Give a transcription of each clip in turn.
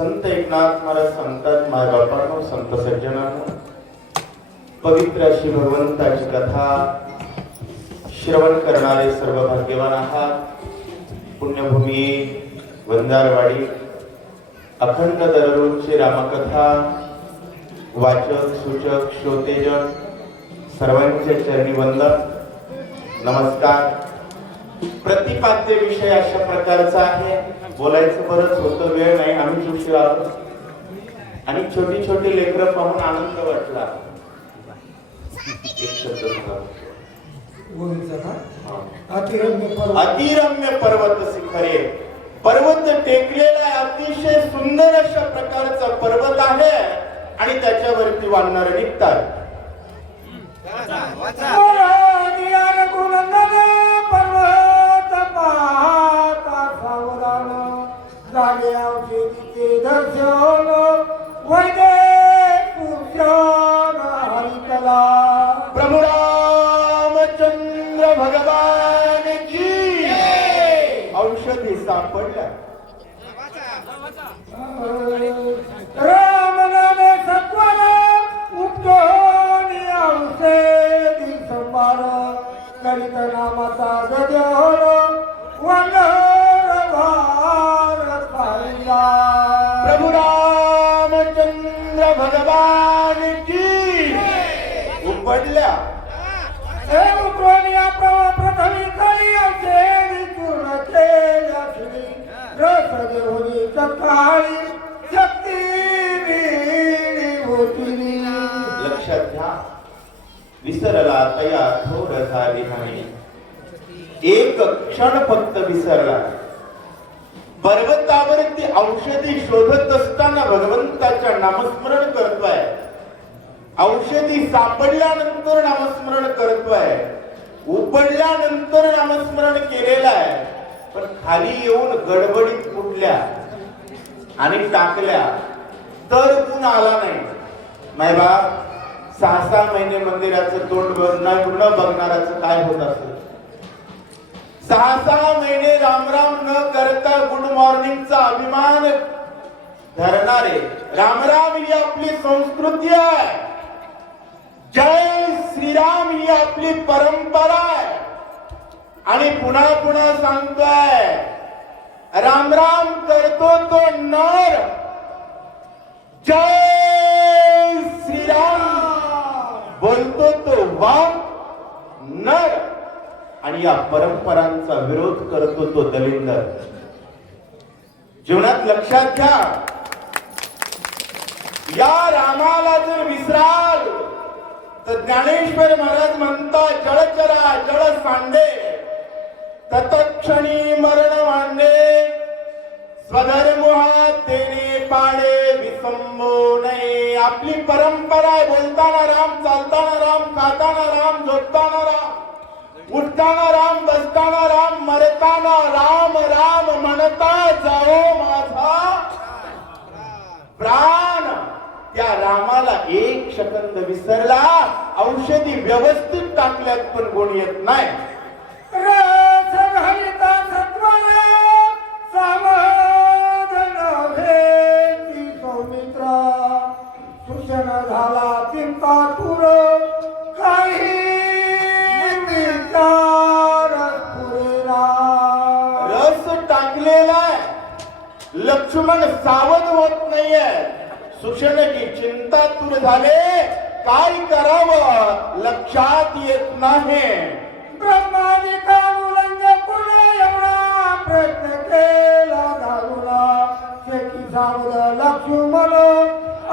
संत एकनाथ महाराज सांगतात, मायबापांनो, संत सज्जनांनो, पवित्र अशी भगवंताची कथा श्रवण करणारे सर्व भाग्यवान आहात. पुण्यभूमी वंजारवाडी अखंड दररोजची रामकथा वाचक सूचक श्रोतेजन सर्वांचे चरणी वंदन, नमस्कार. प्रतिपाद्य विषय अशा प्रकारचा आहे. बोलायचं बरंच होतं, वेळ नाही, आम्ही उशीर आलो आणि छोटी छोटी लेकरं पाहून आनंद वाटला. एक शब्द अतिरम्य पर्वत शिखरे, पर्वत टेकलेला आहे, अतिशय सुंदर अशा प्रकारचा पर्वत आहे आणि त्याच्यावरती वानर निघतात. प्रभु रामचंद्र भगवान की औषधी सापडल्या. राम नामे सत्वर उपजोनी औषधी संभार करित नामाचा गजर वंदर भारत पाहिला. प्रभु रामचंद्र भगवान की उपडल्या. हे उतरवण्या प्रथमी कळी औषधी पूर्ण केल्या श्री रस देवनी सकाळी शक्ती होती. लक्षात घ्या, विसरला तया थोर झाली नाही. एक क्षण फक्त विसरला. पर्वतावरती औषधी शोधत असताना भगवंताच्या नामस्मरण करतोय. औषधी सापडल्यानंतर नामस्मरण करतोय. उपडल्यानंतर नामस्मरण केलेलं आहे. पण खाली येऊन गडबडीत फुटल्या आणि टाकल्या तर गुण आला नाही. मायबा 6-6 महिने मंदिराचं तोंड न बघणाराचं काय होत असेल. 6-6 महिने रामराम न करता गुड मॉर्निंगचा अभिमान धरणारे. रामराम ही आपली संस्कृती आहे. जय श्रीराम ही आपली परंपरा आहे. आणि पुन्हा पुन्हा सांगतोय, राम राम करतो तो नर, जय श्रीराम बोलतो तो वाम नर. आणि या परंपरांचा विरोध करतो तो दलिंदर. जीवनात लक्षात घ्या, या रामाला जर विसराल तर ज्ञानेश्वर महाराज म्हणतात, जळचरा जळ सांडे तत्क्षणी मरण मांडे, स्वधर्म तेने पाडे विसंबो नये. आपली परंपरा आहे. बोलताना राम, चालताना राम, खाताना राम, झोपताना राम, उठताना राम, बसताना राम, मरताना राम राम म्हणता जाओ माझा प्राण. त्या रामाला एक सेकंद विसरला. औषधी व्यवस्थित टाकल्यात पण गुण येत नाही. रस घालिता सत्वाला समाधान भेटी सौमित्र. सुषण झाला चिंतातुर काही विचार पुरेला. रस टाकलेला आहे. लक्ष्मण सावध होत नाहीये. सुषणची चिंता दूर झाले. काय करावं लक्षात येत नाही. ब्रह्मादिकाल उल्लंघ पुणे एवढा प्रयत्न केला धारूला. शेती सावध लक्ष्मण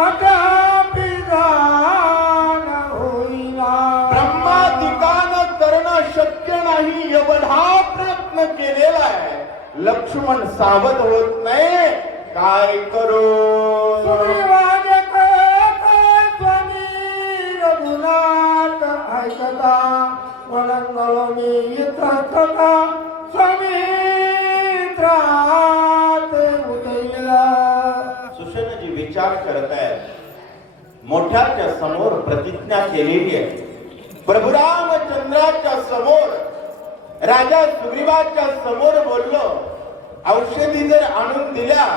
अद्यापि जाण होईना. ब्रह्मादिकान करणं शक्य नाही एवढा प्रयत्न केलेला आहे. लक्ष्मण सावध होत नाही. काय करू. सुग्रीवाने स्वामी रघुनाथ ऐकता वलंगलो मी इतरता स्वामी त्रात उदयला. सुषणजी विचार करतायत. मोठ्याच्या समोर प्रतिज्ञा केलेली आहे. प्रभु रामचंद्राच्या समोर, राजा सुग्रीवाच्या समोर बोललो, औषधी जर आणून दिल्या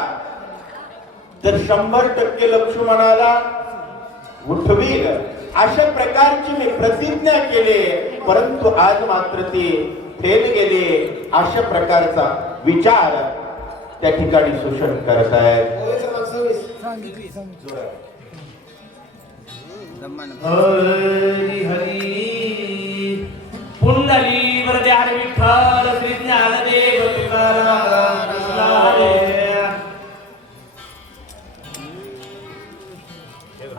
तर 100% लक्ष्मणाला उठवील अशा प्रकारची मी प्रतिज्ञा केली, परंतु आज मात्र ते फेल गेले. अशा प्रकारचा विचार त्या ठिकाणी शोषण करत आहेत. हरी हरी पुंडली वरदे हरी विठ्ठल श्री ज्ञानदेव तुकाराम कृष्ण हरी.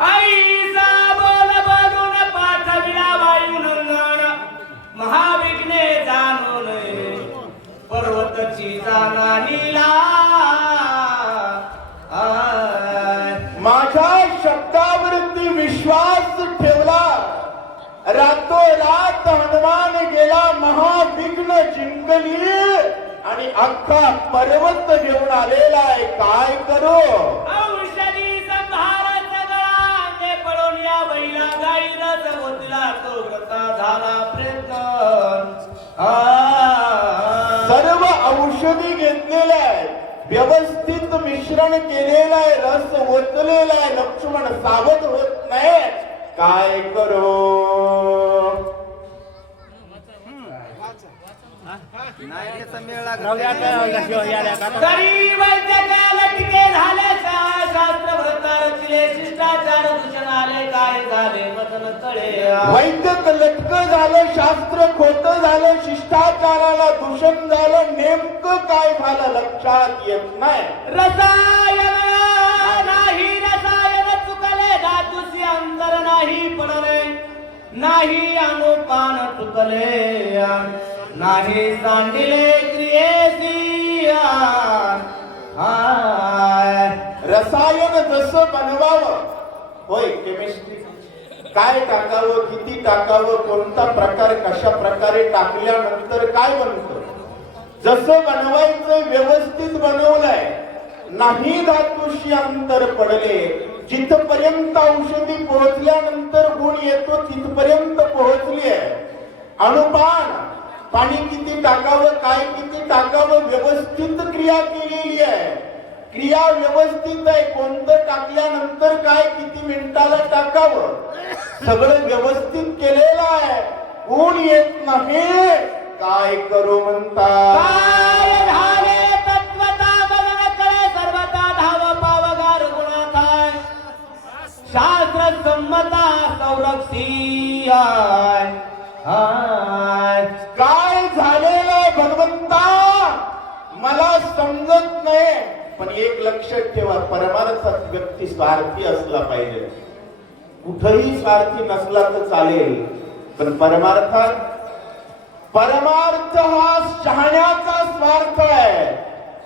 आईचा बोल बोलून पाठविला वायुनंदन, महाविघ्ने जाणू नये पर्वतची जाणा नीला. माझ्या शब्दावरती विश्वास ठेवला, रातोरात हनुमान गेला, महाविघ्न जिंकली आणि अख्खा पर्वत घेऊन आलेला आहे. काय करू? औषधी संहार सगळा ते पळून या बैला गाईला जगवतीला तो व्रता झाला प्रयत्न. सर्व औषधी घेतलेल्या आहेत, व्यवस्थित मिश्रण केलेलं आहे, रस ओतलेला आहे. लक्ष्मण सावध होत नाही. काय करू? तरी वैद्यका लटके झाले, शास्त्र व्रता रचले, शिष्टाचार दूषण आले, काय झाले वचन तळे. वैद्यक लटक झालं, शास्त्र खोट झालं, शिष्टाचाराला दूषण झालं. नेमकं काय झालं लक्षात येत नाही. रसायन नाही, रसायन चुकले, धातुसी अंतर नाही पडले, नाही अनुपान चुकले, नाही सांडिले क्रियेसी. रसायन जसं बनवावं, होय केमिस्ट्री, काय टाकावं, किती टाकावं, कोणता प्रकार कशा प्रकारे टाकल्यानंतर काय बनतं, जसं बनवायचं व्यवस्थित बनवलंय. नाही धातुशी अंतर पडले, जिथपर्यंत औषधी पोहोचल्यानंतर गुण येतो तिथपर्यंत पोहोचली आहे. अनुपान, पाणी किती टाकावं, काय किती टाकावं, व्यवस्थित क्रिया केलेली आहे. क्रिया व्यवस्थित आहे, कोणतं टाकल्यानंतर काय किती मिनिटाला टाकावं, सगळं व्यवस्थित केलेलं आहे. गुण येत नाही. काय करू म्हणता? काय झाले तत्वता बदल कळे, सर्वता धाव पावगार गुणाचा, शास्त्र संमता संरक्षी. काय झालेलं भगवंता मला समजत नाही. पण एक लक्षात ठेवा, परमार्थात व्यक्ती स्वार्थी असला पाहिजे. कुठेही स्वार्थी नसला तर चालेल, पण परमार्थात, परमार्थ हा शहाण्याचा स्वार्थ आहे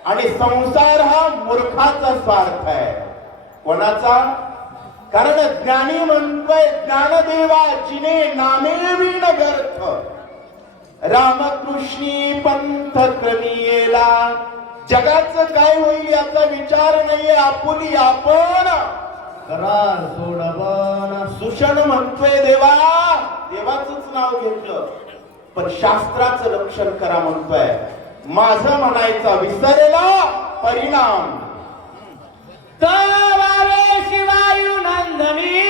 आणि संसार हा मूर्खाचा स्वार्थ आहे. कोणाचा? कारण ज्ञानी म्हणतोय, ज्ञानदेवा जिने नामे विण व्यर्थ, रामकृष्णी पंथ क्रमियेला. जगाचं काय होईल याचा विचार नाहीये, आपुली आपण करार सोडवन. सुषण म्हणतोय देवा, देवाचंच नाव घेतलं, पण शास्त्राचं रक्षण करा म्हणतोय. माझं म्हणायचा विसरला परिणाम. तवारे शिवायु नंदनी,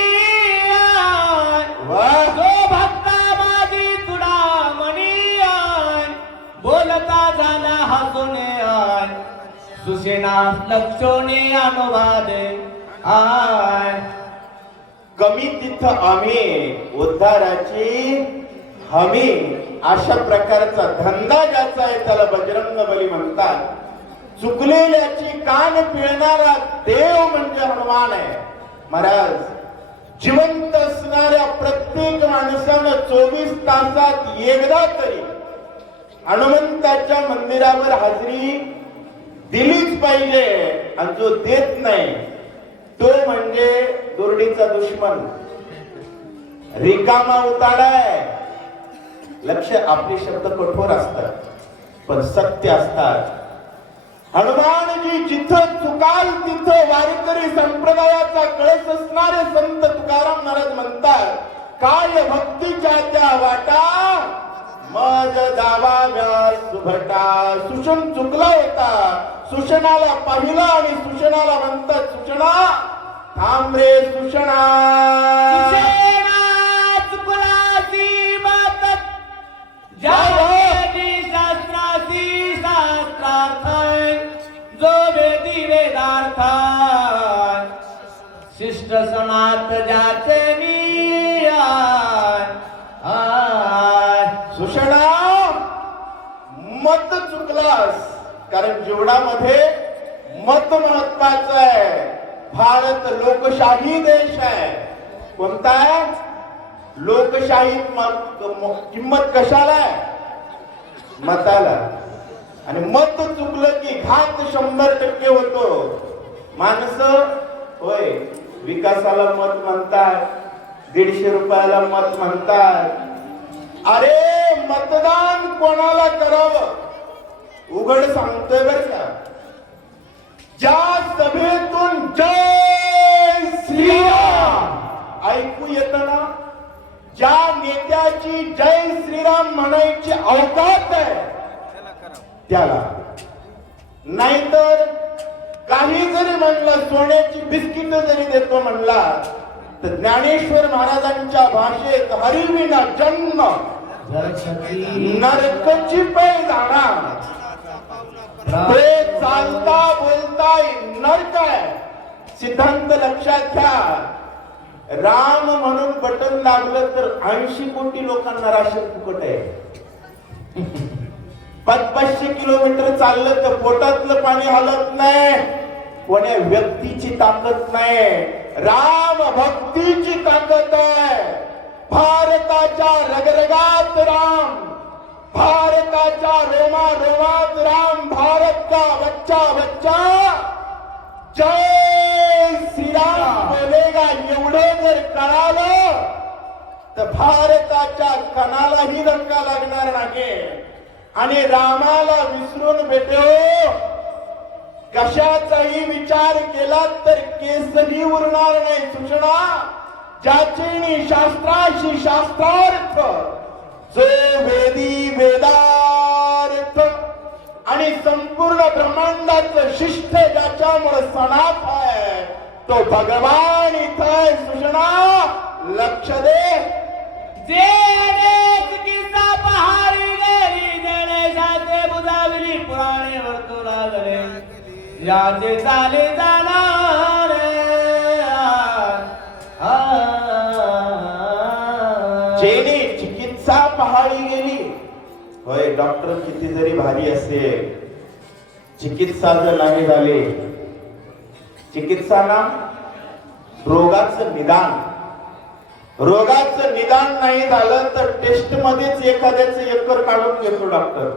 जो भक्ता माझी चुडामणी, बोलता झाला हसूने, सुसेना लक्षोने अनुवादे. कमी तिथं आम्ही, उद्धाराची हमी. अशा प्रकारचा धंदा ज्याचा आहे त्याला बजरंग बली म्हणतात. चुकलेल्याची कान पिळणारा देव म्हणजे हनुमान आहे. महाराज, जिवंत असणाऱ्या प्रत्येक माणसानं 24 तासात एकदा तरी हनुमंताच्या मंदिरावर हाजरी दिलीच पाहिजे. आणि जो देत नाही तो म्हणजे दुर्डीचा दुश्मन, रिकामा उताडाय. लक्ष, आपले शब्द कठोर असतात पण सत्य असतात. हनुमानजी जिथं चुकाल तिथं वारकरी संप्रदायाचा कळस असणारे संत तुकाराम महाराज म्हणतात, काय भक्तीच्या त्या वाटा मज दावा सुभटा सुषण चुकला होता. सुषणाला पाहिलं आणि सुषणाला म्हणतात सुषणा थांब रे सुषणा. सुषेणा चुकलासी मातत ज्याची शास्त्रासी शास्त्रार्थ जो वेदी वेदार्थ शिष्ट सणात ज्याचे सुषणा मत चुकलास. कारण जीवनामध्ये मत महत्वाचं आहे. भारत लोकशाही देश आहे. कोणता आहे? लोकशाही. किंमत कशाला आहे? मताला. आणि मत चुकलं की घात 100% होतो. माणसं होय विकासाला मत म्हणतात, 150 रुपयाला मत म्हणतात. अरे मतदान कोणाला करावं उघड सांगतोय बर का. ज्या सभेतून जय श्रीराम ऐकू येत ना, ज्या नेत्याची जय श्रीराम म्हणायची अवकाश आहे त्याला. नाहीतर काही जरी म्हणलं, सोन्याची बिस्किट जरी देतो म्हणला, तर ज्ञानेश्वर महाराजांच्या भाषेत हरिविना जन्म नरकची पै जाणार. ते चालता बोलता नरक आहे. सिद्धांत लक्षात घ्या. राम म्हणून बटन लागलं तर 80 कोटी लोकांना राशन फुकट आहे. 500 किलोमीटर चाललं तर पोटातलं पाणी हलत नाही. कोण्या व्यक्तीची ताकद नाही, राम भक्तीची ताकद आहे. भारताच्या रगरगात राम, भारताच्या रोमा रोमात राम, भारत का बच्चा बच्चा जय श्रीराम बोलेगा एवढं जर कळालं तर भारताच्या कणालाही धक्का लागणार नाही. आणि रामाला विसरून बेटे कशाचाही विचार केला तर केसही उरणार नाही. सूचना ज्याचे शास्त्राशी शास्त्रार्थ, जो वेदी वेदार्थ आणि संपूर्ण ब्रह्मांडाचं शिष्ट ज्याच्यामुळे सनात आहे तो भगवान इथं आहे. सूचना लक्ष दे. जे अनेक किस्सा पहारी गेली गणेशाचे बुजाविली पुराणे वर्तू लागले याचे चाले जाणार. जेने चिकित्सा पहाडी गेली. होय डॉक्टर किती जरी भारी असेल, चिकित्सा जर नाही झाली, चिकित्सा ना रोगाचं निदान, रोगाचं निदान नाही झालं तर टेस्ट मध्येच एखाद्याचं एकर काढून घेतो डॉक्टर.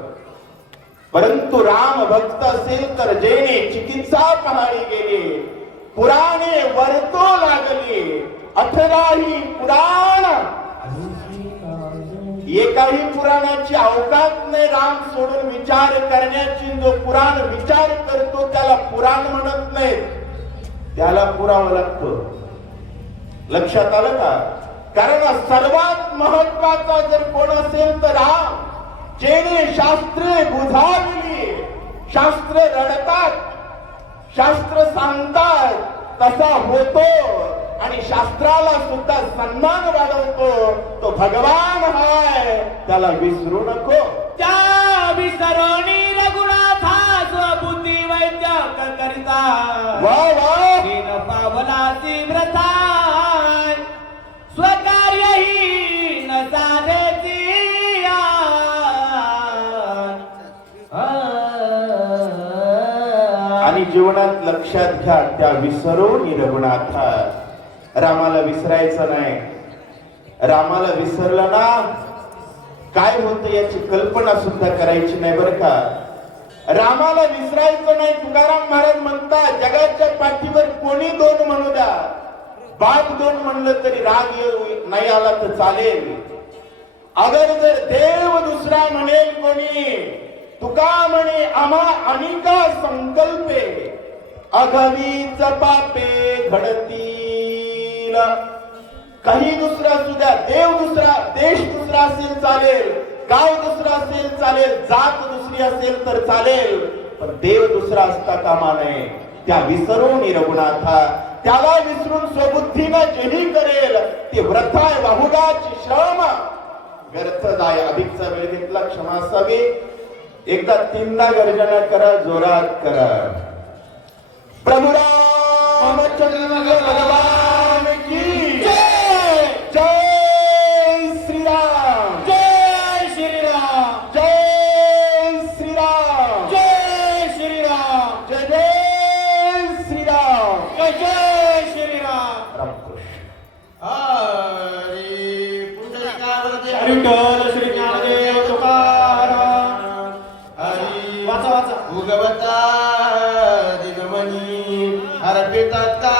परंतु राम भक्त असेल तर जेने चिकित्सा पहाडी गेली, पुराणे वर्तो लागली. 18ही पुराण, एकाही पुराणाची अवकाश नाही राम सोडून विचार करण्याची. जो पुराण विचार करतो त्याला पुराण म्हणत नाही, त्याला पुरावं लागतं. लक्षात आलं का? कारण सर्वात महत्वाचा जर कोण असेल तर राम, जेने शास्त्रे बुधावली. शास्त्र रडतात, शास्त्र सांगतात तसा होतो आणि शास्त्राला सुद्धा सन्मान वाढवतो तो भगवान हाय, त्याला विसरू नको. त्या विसरणी रघुनाथा स्वबुद्धी वैद्य करिता वा वा दिन पावलाची व्रता स्वकार्यही न साधेची आणि जीवनात लक्षात घ्या त्या विसरून रघुनाथा. रामाला विसरायचं नाही. रामाला विसरलं ना काय होतं याची कल्पना सुद्धा करायची नाही बरं का. रामाला विसरायचं नाही. तुकाराम महाराज म्हणतात जगाच्या पाठीवर कोणी दोन म्हणू द्या, बाप दोन म्हणलं तरी राग नाही आला तर चालेल. अगर जर देव दुसरा म्हणेल कोणी, तुका म्हणे आम्हा अनिका संकल्पे अघवीच पापे घडतील. काही दुसरा सुद्धा, देव दुसरा, देश दुसरा असेल चालेल, गाव दुसरं असेल चालेल, जात दुसरी असेल तर चालेल, पण देव दुसरा असता कामा नये. त्या विसरून रघुनाथा, त्याला विसरून स्वबुद्धीनं जेही करेल ते व्रत आहे बहुगाची श्रम व्यर्थ जाय. अधिकचा वेळ घेतला, क्षमा असावी. एकदा तीनदा गर्जना करा, जोरात करा. प्रभू रामचंद्र भगवान की जय. जय श्रीराम. जय श्रीराम. जय श्रीराम. जय श्रीराम. जय जय श्रीराम. जय जय श्रीराम. रामकृष्ण. हरी पुंडलिकावरती हरी विठ्ठल श्री ज्ञानदेव तुकाराम. हरी वाचा वाचा. भगवता दिनमणी हरपितात का